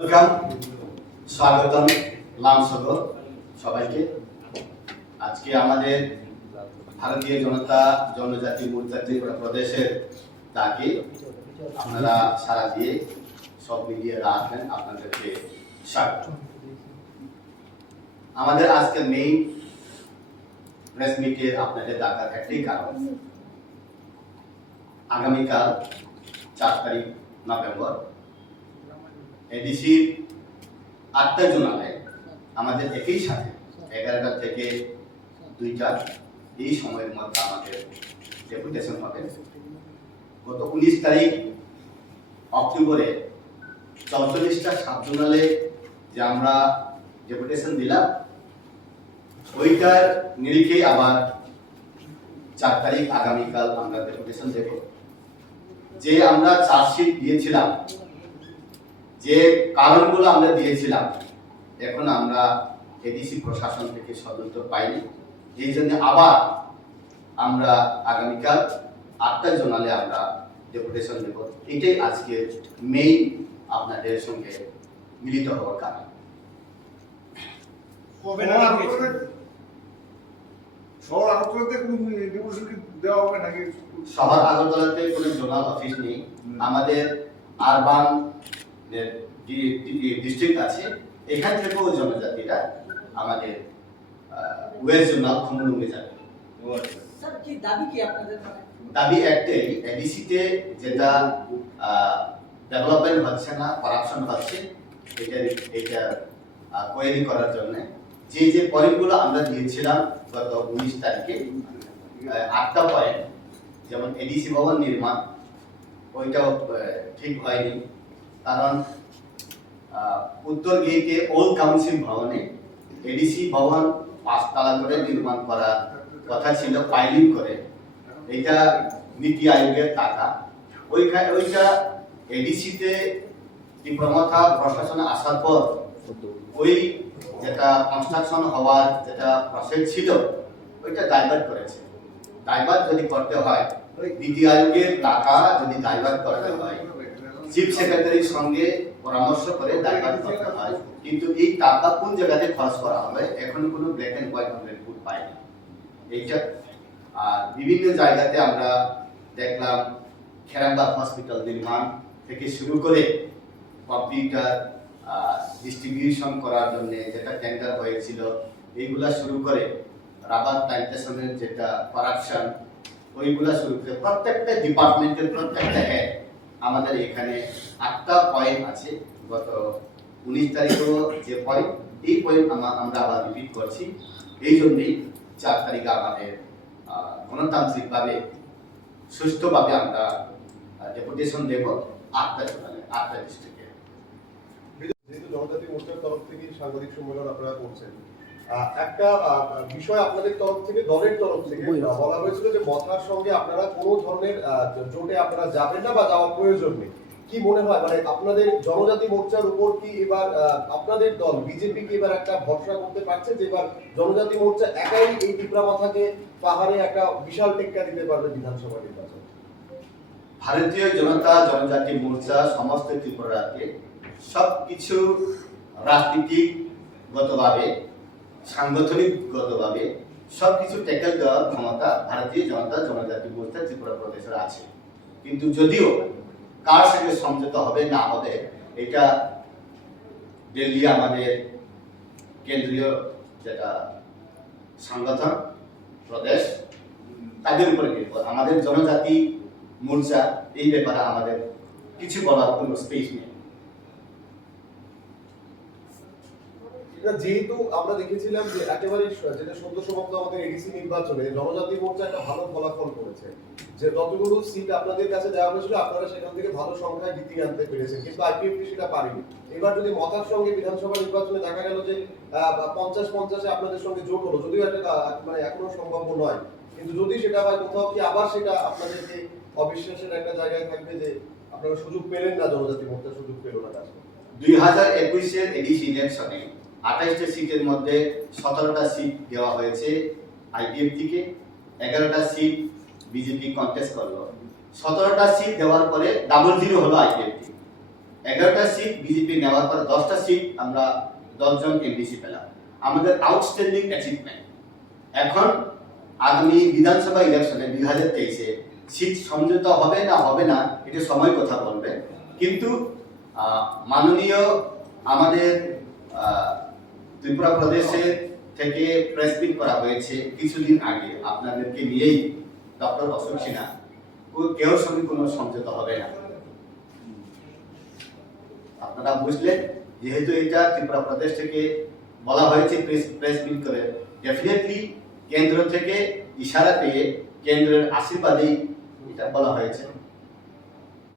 Welcome, স্বাগতম লামসগ সবাইকে। আজকে আমাদের ভারতীয় জনজাতি মোর্চা ত্রিপুরা প্রদেশের ডাকে আপনারা সারা দিয়ে সব মিডিয়ারা আসবেন, আপনাদেরকে স্বাগত। আমাদের আজকের মেইন প্রেস মিটের আপনাদের ডাকার একটাই কারণ, আগামীকাল 4 তারিখ নভেম্বর এডিসির 8টা জোনালে আমাদের একই সাথে 11টা থেকে 2টা এই সময়ের মধ্যে আমাদের ডেপুটেশন হবে। গত 19 তারিখ অক্টোবরে 44টা সাব জোনালে যে আমরা ডেপুটেশন দিলাম, ওইটার নিরিখে আবার 4 তারিখ আগামীকাল আমরা ডেপুটেশন দেব। যে আমরা চার্জশিট দিয়েছিলাম, যে কারণগুলো আমরা দিয়েছিলাম, এখন আমরা এডিসি প্রশাসন থেকে সদুত্তর পাইনি। এই জন্য আবার আমরা আগামীকাল 8টা জোনালে আমরা ডেপুটেশন দেব। এটাই আজকে মেইন আপনাদের সঙ্গে মিলিত হওয়ার কারণ। শহর আগরতলাতে কোনো জোনাল অফিস নেই। আমাদের আরবান ডিস্ট্রিক্ট আছে, এখান থেকেও জনজাতিরা আমাদের ওয়েস্ট জোনাল খুমুলুঙ্গে যাবে। দাবি একটাই, এডিসিতে যেটা ডেভেলপমেন্ট হচ্ছে না, করাপশন হচ্ছে, এটা কোয়েরি করার জন্য যে পয়েন্টগুলো আমরা দিয়েছিলাম গত 19 তারিখে, 8টা পয়েন্ট, যেমন এডিসি ভবন নির্মাণ, ওইটাও ঠিক হয়নি। কারণ উত্তর গেটে ওল্ড কাউন্সিল ভবনে এডিসি ভবন 5 তলা করে নির্মাণ করার কথা ছিল, পাইলিং করে। এটা নীতি আয়োগের টাকা। ওইটা এডিসিতে ত্রিপুরা প্রশাসনে আসার পর ওই যেটা কনস্ট্রাকশন হওয়ার যেটা প্রসেস ছিল, ওইটা ডাইভার্ট করেছে। ডাইভার্ট যদি করতে হয়, নীতি আয়োগের টাকা যদি ডাইভার্ট করতে হয়, চিফ সেক্রেটারির সঙ্গে পরামর্শ করে ডাইভার্ট করতে হয়। কিন্তু এই টাকা কোন জায়গাতে খরচ করা হবে এখনো কোনো ব্ল্যাক এন্ড হোয়াইট রিপোর্ট পাইনি। এইটা আর বিভিন্ন জায়গাতে আমরা দেখলাম, খেরাবাদ হসপিটাল নির্মাণ থেকে শুরু করে কম্পিউটার ডিস্ট্রিবিউশন করার জন্য যেটা টেন্ডার হয়েছিল, এইগুলা শুরু করে রাবার প্ল্যান্টেশনের যেটা করাপশন, ওইগুলা শুরু করে প্রত্যেকটা ডিপার্টমেন্টের প্রত্যেকটা হেড আমাদের এখানে 8টা পয়েন্ট আছে। গত 19 তারিখেও যে পয়েন্ট, এই পয়েন্ট আমরা আবার রিপিট করছি। এই জন্যই 4 তারিখে আমাদের গণতান্ত্রিকভাবে সুষ্ঠুভাবে আমরা ডেপুটেশন দেব 8টা জোনালে, 8টা ডিস্ট্রিক্টে। যেহেতু জনজাতি মোর্চার তরফ থেকে সাংবাদিক সম্মেলন আপনারা করছেন, একটা বিষয় আপনাদের তরফ থেকে, দলের তরফ থেকে বলা হয়েছিল যে মথার সঙ্গে আপনারা কোনো ধরনের জোটে আপনারা যাবেন না বা যাওয়ার প্রয়োজন নেই। কি মনে হয়, মানে আপনাদের জনজাতি মোর্চার উপর কি এবার আপনাদের দল বিজেপি কি এবার একটা ভরসা করতে পারছে যে এবার জনজাতি মোর্চা একাই এই ত্রিপুরা মাথাকে পাহাড়ে একটা বিশাল টেক্কা দিতে পারবে বিধানসভা নির্বাচন? ভারতীয় জনজাতি মোর্চা সমস্ত ত্রিপুরাকে সবকিছু রাজনীতিগতভাবে, সাংগঠনিকগতভাবে সবকিছু ট্যাকেল দেওয়ার ক্ষমতা ভারতীয় জনজাতি মোর্চা ত্রিপুরা প্রদেশের আছে। কিন্তু যদিও কার সঙ্গে সমঝোতা হবে না হবে, এটা দিল্লি আমাদের কেন্দ্রীয় যেটা সংগঠন প্রদেশ, তাদের উপরে নির্ভর। আমাদের জনজাতি মোর্চা এই ব্যাপারে আমাদের কিছু বলার কোনো স্পেস নেই। যেহেতু আমরা দেখেছিলাম যে একেবারে যেটা সদ্য সমাপ্ত আমাদের এডিসি নির্বাচনে জনজাতি মোর্চা একটা ভালো ফলাফল করেছে, যে যতগুলো সিট আপনাদের কাছে দেওয়া হয়েছিল আপনারা সেখান থেকে ভালো সংখ্যায় জিতিয়ে আনতে পেরেছেন, কিন্তু আইপিএফটি সেটা পারেনি। এবার যদি মথার সঙ্গে বিধানসভা নির্বাচনে দেখা গেল যে 50-50-এ আপনাদের সঙ্গে জোট হলো, যদিও এটা মানে এখনো সম্ভাব্য নয়, কিন্তু যদি সেটা হয় কোথাও কি আবার সেটা আপনাদেরকে অবিশ্বাসের একটা জায়গায় থাকবে যে আপনারা সুযোগ পেলেন না, জনজাতি মোর্চা সুযোগ পেল না কাজ করতে। 2021-এর এডিসি ইলেকশনে 28টা সিটের মধ্যে 17টা সিট দেওয়া হয়েছে আইপিএফটিকে, 11টা সিট বিজেপি কন্টেস্ট করলো। 17টা সিট দেওয়ার পরে 0-0 হলো আইপিএফটি। 11টা সিট বিজেপি নেওয়ার পর 10টা সিট আমরা 10 জন এমডিসি পেলাম। আমাদের আউটস্ট্যান্ডিং অ্যাচিভমেন্ট। এখন আগামী বিধানসভা ইলেকশনে 2023-এ সিট সমঝোতা হবে না এটা সময় কথা বলবে, কিন্তু মাননীয় আমাদের ত্রিপুরা প্রদেশে থেকে প্রেস মিট করা হয়েছে কিছুদিন আগে আপনাদেরকে নিয়েই, ডক্টর অশোক সিনহা কেউ সঙ্গে কোনো সমঝোতা হবে না। আপনারা বুঝলেন, যেহেতু এটা ত্রিপুরা প্রদেশ থেকে বলা হয়েছে প্রেস মিট করে, ডেফিনেটলি কেন্দ্র থেকে ইশারা পেয়ে কেন্দ্রের আশীর্বাদেই এটা বলা হয়েছে।